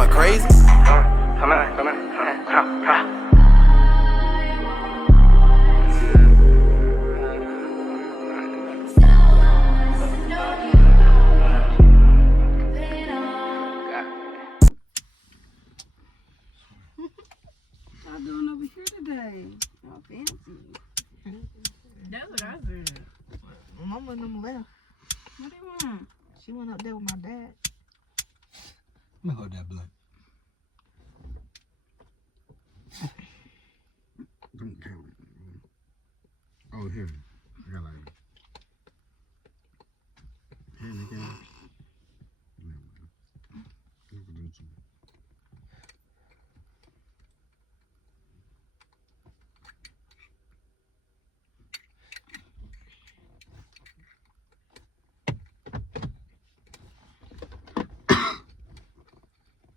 going crazy. Come on. Y'all doing over here today? Y'all fancy. That's what I said. Mama and them left. What do you want? She went up there with my dad. Let me hold that blunt. Don't count it. Oh, here. I got like. Here, nigga.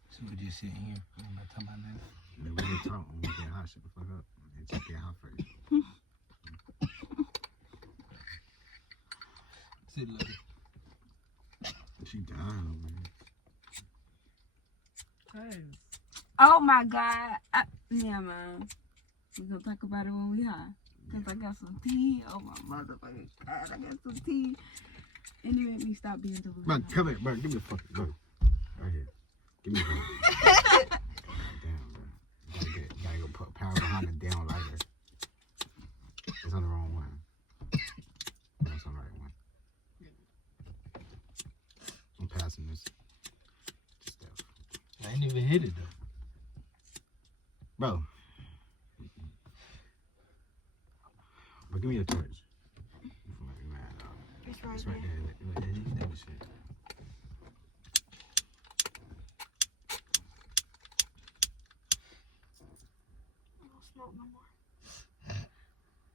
So we just sitting here. I'm not talking about nothing. Yeah, we just talk when we get hot, shut the fuck up. And just get hot first. Sit look. She dying over here. Oh my God. Yeah, man. We gonna talk about it when we high. Cause I got some tea. Oh my motherfucking God. I got some tea. And it made me stop being delusional. Bro, come here, bro. Give me the fucking go. Right here. Give me the phone. Damn, bro. Gotta go put power behind the damn lighter. It's on the wrong one. That's on the right one. I'm passing this stuff. I ain't even hit it though. Bro. But give me your torch. You feel like you're mad, dog. It's right It's there. right there. You can do shit. I don't smoke no more.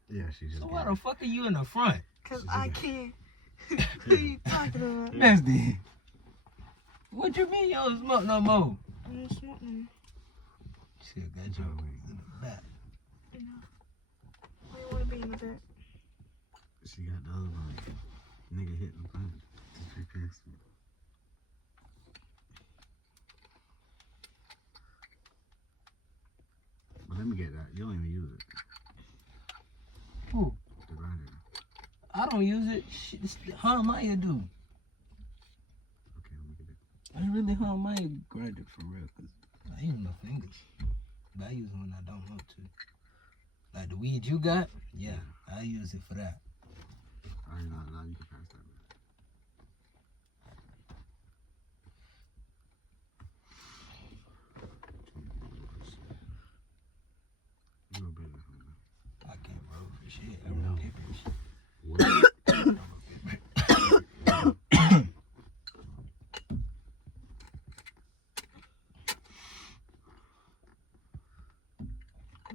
Yeah, she just. So got why it. the fuck are you in the front? Cause I can't. Who you talking about? Nasty. What you mean you don't smoke no more? I don't smoke no more. Shit, got you in the back. You know. Why you wanna be in the back? She got the other one. Nigga hit the phone. She passed me. But let me get that. You don't even use it. Who? The grinder. I don't use it. Shit, this Maya do. Okay, let me get it. I really Maya grind it for real, cause I use my fingers. But I use it when I don't want to. Like the weed you got, yeah, I use it for that. Alright, now you can pass that. A little bit of I can't roll for shit. I'm no pippers.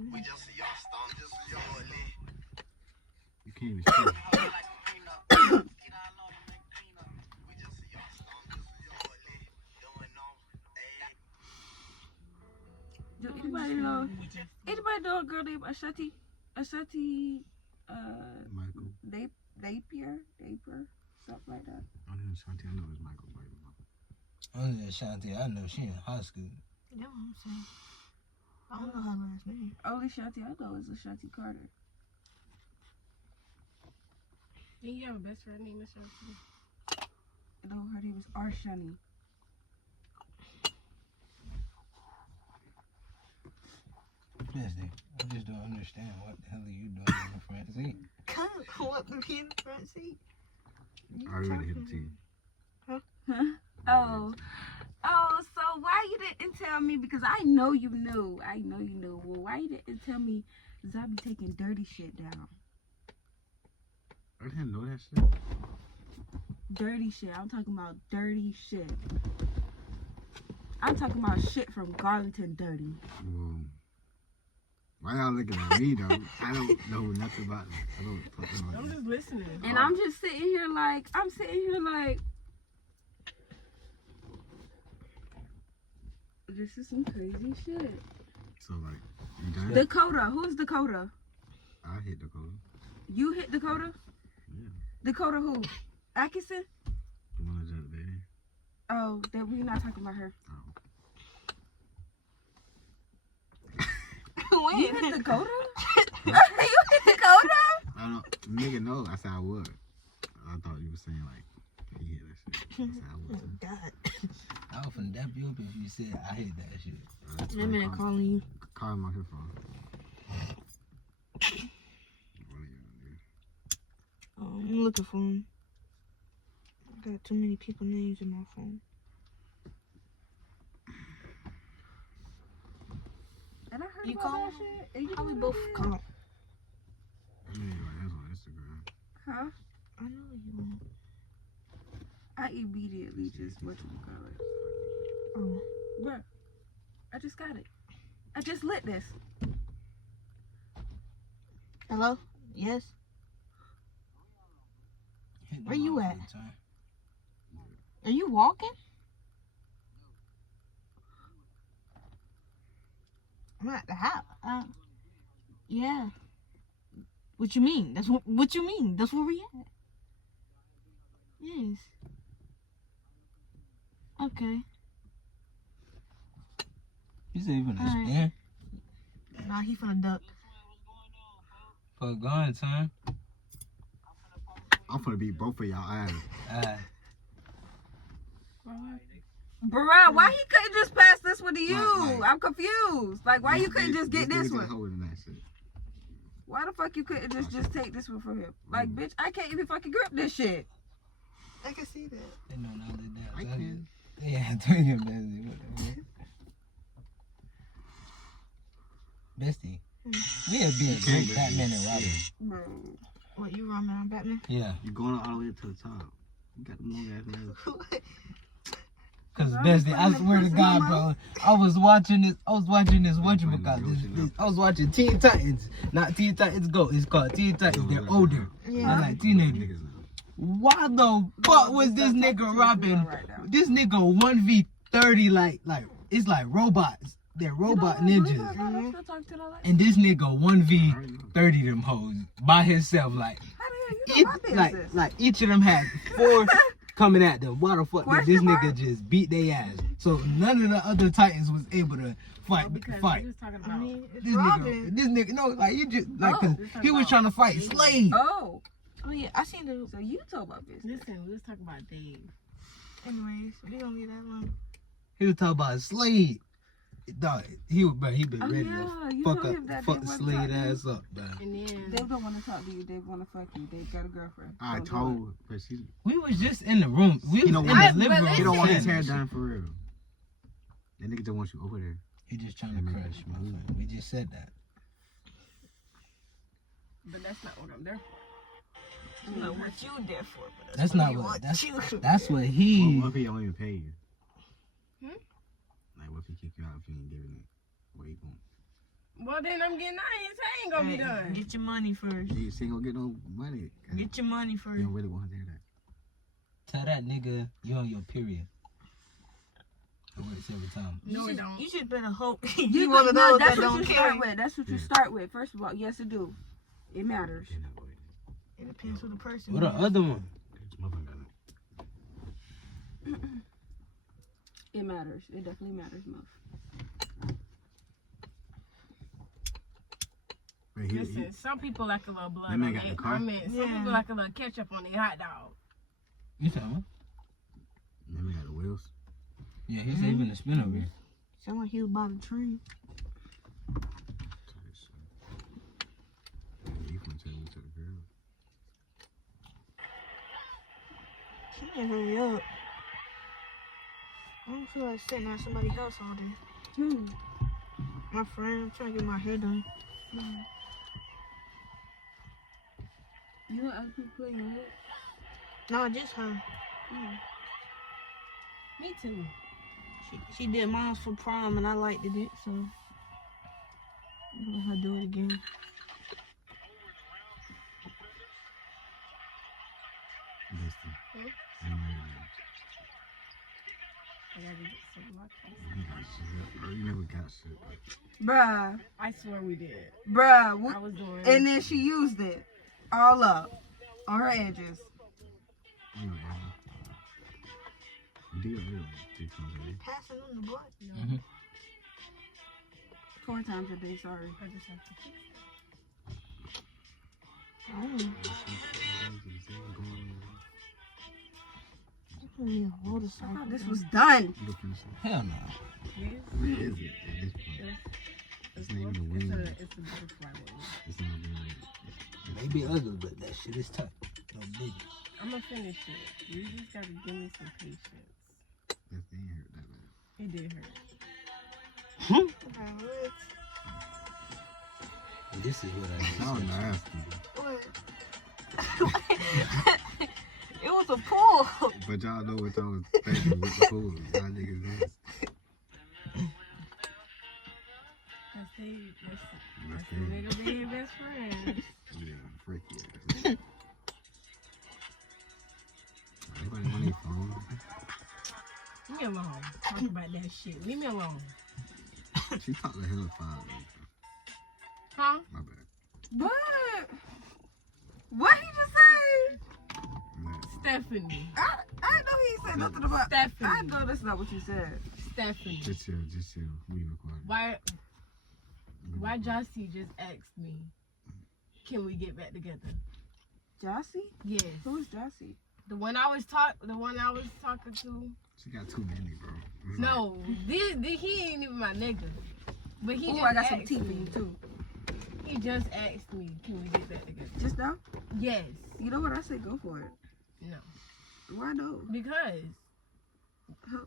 what? You can't even see it. Do anybody know a girl named Ashanti, Michael. Napier, something like that? I don't know Shanti. I know it's Michael. Only Ashanti, I know she in high school. That's what I'm saying. I don't know her last name. Only Shanti I know is Ashanti Carter. Didn't you have a best friend named Ashanti? No, her name is Arshani. Nasty. I just don't understand what the hell are you doing in the front seat. Come what me in the front seat. I already hit the T. Huh? Oh, so why you didn't tell me? Because I know you knew. Well, why you didn't tell me Zabi taking dirty shit down? I didn't know that shit. Dirty shit. I'm talking about dirty shit. I'm talking about shit from Garlington dirty. Well, why y'all looking at me though? I don't know nothing about it. I don't fucking know. I'm just listening. And I'm just sitting here like, this is some crazy shit. So like, you done? Dakota. Who's Dakota? I hit Dakota. You hit Dakota? Yeah. Dakota who? Atkinson? The one that's up there. Oh, that we're not talking about her. Oh. when? You hit Dakota? You hit Dakota? I don't know. Nigga, no. I said I would. I thought you were saying like, he hit that shit. I said I would. God. I was finna dap you up if you said I hate that shit. That man calling you. Call him on his phone. I'm looking for him. I got too many people names in my phone. And I heard You about call that him? shit. And you How we know both what? call? Yeah, that's on Instagram. Huh? I know you won't. I immediately just whatchamacallit. Oh. Bruh, I just got it. I just lit this. Hello? Yes? Hit the Where you at? motherfucking time. Are you walking? I'm at the house. Yeah. What you mean? What you mean? That's where we at. Yes. Okay. You said you finna Alright. spin Nah, he finna duck. for a gun time. I'm finna beat both of y'all ass. Bruh, why he couldn't just pass this one to you? Right. I'm confused. Like, why you couldn't just get this nigga one? holding that shit. Why the fuck you couldn't just take this one from him? Like, bitch, I can't even fucking grip this shit. I can see that. They know now they dance. I can. Yeah, tell you, Bestie. Bestie, we'll be a great Batman and Robin. Bro. What, you run around Batman? Yeah, You going all the way to the top. You got the long ass legs. cause Bro, Bestie, I putting the swear to pussy God, in my bro, I was watching this whatchamacallit. I was watching Teen Titans, not Teen Titans Go. It's called Teen Titans. They're older. Yeah. They're like teenagers. Niggas now. Why the fuck was this nigga robbing? This nigga 1v30 like it's like robots. They're robot ninjas. And this nigga 1v30 them hoes by himself. Like How the hell you know my business? like each of them had 4 coming at them. Why the fuck did this Question mark? nigga just beat their ass? So none of the other Titans was able to fight. Because fight. we was talking I about. mean, it's This Robin. nigga, no, like you just like, cause this he was trying to fight Slade. Oh, Oh, yeah, I seen the... so you told my business. Listen, we was talking about Dave. Anyways, we gonna leave that alone. He was talking about Slade. Dog, he been Oh, ready yeah, to you fuck told him that fuck they wanna Slade talk to you. ass up, man. And then They don't want to talk to you. They want to fuck you. They got a girlfriend. I Don't do told, but she, We was just in the room. We was He don't in want- the living room. he don't want his saying hair that done for real. That nigga just wants you over there. He just trying to crush, my friend. We just said that. but that's not what I'm there for. You know what you there for, but That's what not we what. want That's you. that's what What he. if he don't even pay you? Hmm? Like, what if he kick you out if you ain't giving it? What you going? Well, then I'm getting nice. I ain't gonna be done. Get your money first. He ain't gonna get no money. Get your money first. You don't really want to hear that. Tell that nigga you on your period. It works every time. No, it don't. You just better hope You you one of those that's that what don't you care. start with. That's what you start with. First of all, yes, it do. It matters. Get that way. It depends who the person What the is. other one? This motherfucker got it. It matters. It definitely matters, Muff. Wait, Listen, some people like a little blood That on man got the their. car? I mean, some Yeah. people like a little ketchup on their hot dog. You said what? That man got the wheels. Yeah, he's saving the spin over here. Sound like he was by the tree. You can tell me to the girl. She didn't hurry up. I don't feel like sitting at somebody's house all day. My friend, I'm trying to get my hair done. You know other people play your head? No, just her. Me too. She did mine for prom and I liked it, so I'm gonna let her do it again. Listen. Hmm? I ain't married I gotta get some luck. yet. You got shit, bro. You never got shit, bro. Bruh. I swear we did. Bruh. I was doing. And then she used it. All up. On her edges. You know, Abby. You did real 3 times a day. Passing on the butt. Mhm. 4 times a day, sorry. I just have to. I thought this was done. Hell no. Yes. Where is it at this point? It's not even a wing. It's a butterfly wing. It's not even. Maybe ugly, but that shit is tight. No big. I'm gonna finish it. You just gotta give me some patience. That thing hurt that bad. It did hurt. This is what I Oh, nasty. It was a pull. But y'all know what y'all was thinking with the pool. Y'all niggas is. That's the That's nigga being best friend. Yeah, freaky ass. Anybody on their phone? Leave me alone. Talk about that shit. Leave me alone. She talked to hella 5 minutes. Huh? My bad. What? What he just say? Man. Stephanie. I know he said nothing about. Stephanie. I know that's not what you said. Stephanie. Just chill. We recording. Why Jossie just asked me, can we get back together? Jossie? Yes. Who is Jossie? The one I was talking to. She got too many, bro. It's No, he ain't even my nigga. But he Oh, just I got some asked tea for me. you too. He just asked me, can we get back together? Just now? Yes. You know what I say? Go for it. No. Why no? Because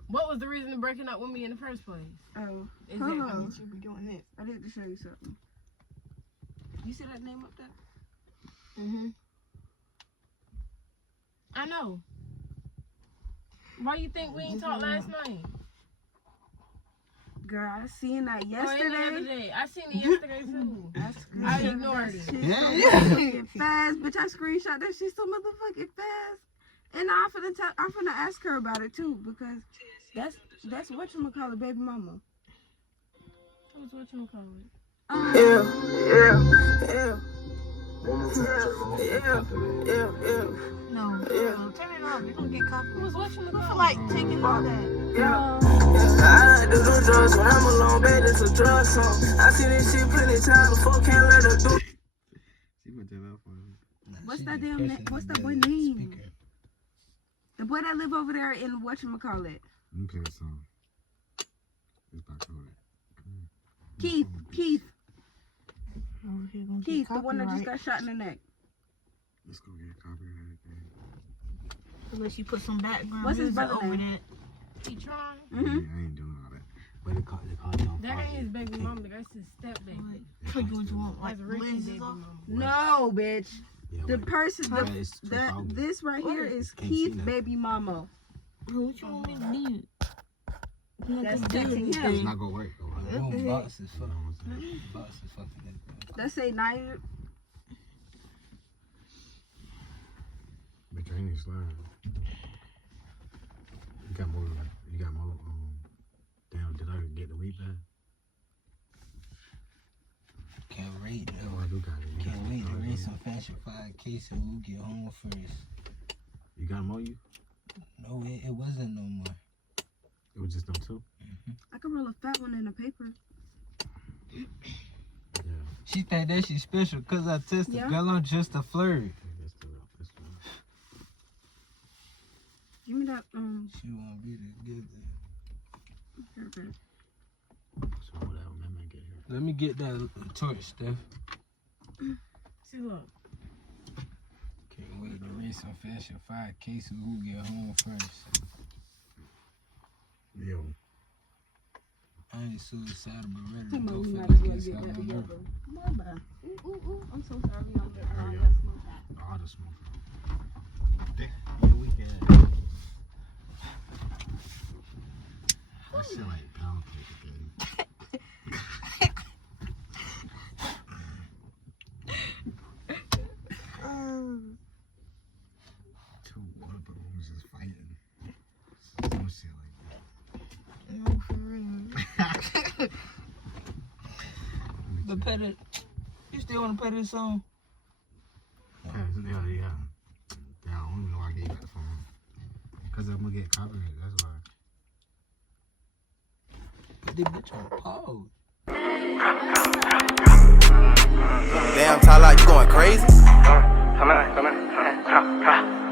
what was the reason of breaking up with me in the first place? Oh, Is hold it- on. You be doing it. I need to show you something. You see that name up there? Mm-hmm. I know. Why you think we ain't talked last night? Girl, I seen that Or any other yesterday. day? I seen it yesterday too. I I screenshot ignored that it. shit Yeah. so motherfucking fast, bitch. I screenshot that shit so motherfucking fast. And I'm finna ask her about it too, because that's whatchamacallit, baby mama. Who's whatchamacallit? No, turn it off. You're gonna get caught. Who's whatchamacallit? I feel like taking all that. I like to do drugs when I'm alone, baby, it's a drug song. I see this shit plenty times before, can't let her do. She put that out for me. What's that damn name? What's that boy name? The boy that live over there in whatchamacallit. Let me play a song. It's about Kodak. Keith, Over here gonna get Keith, the one that just copyright. got shot in the neck. Let's go get copyrighted thing. Unless you put some background What's his music brother over name? that. He trying? I ain't doing all that. But they call it on That ain't his baby mama. That's his step baby. Click what you want, like That's Ricky's lenses baby off. mama. No, bitch. Yeah, The wait. person, It's that out. this right here is Can't see Keith that. baby mama. What you want me to do? That's Like texting It's him. not gonna work though. Boom, box is You know what fucking. I'm saying? Box is fucking. That say Naya. But you ain't slime. You got more. Damn, did I get the weed back? Can't wait. Oh, I do got it. Can't wait to raise some fashion 5K so we'll get home first. You got them on you? No, it wasn't no more. It was just them 2? I can roll a fat one in a paper. Yeah. She think that she special cause I tested. Yeah. Girl, I'm just a flirt. That's the Give me that. She won't be together. Okay. So whatever, man, get here. Let me get that torch, Steph. See, look. Can't wait to raise some fashion 5K so we'll get home first. Yo. I ain't suicidal but ready to Come go on, we for might this as well get get something that on together. earth. Mama. Ooh. I'm so sorry. I'm getting all Hurry that up. smoke out. All the smoke. Yeah, we can. That shit like pound cake again. Two water balloons just fighting. Some shit like that. No, for real. The pet it. You still wanna pet this song? Yeah. Damn, I don't even know why I gave you the phone. Cause I'm gonna get copyrighted, that's why. Put this bitch on pause. Damn, Tyler, you going crazy? Come on.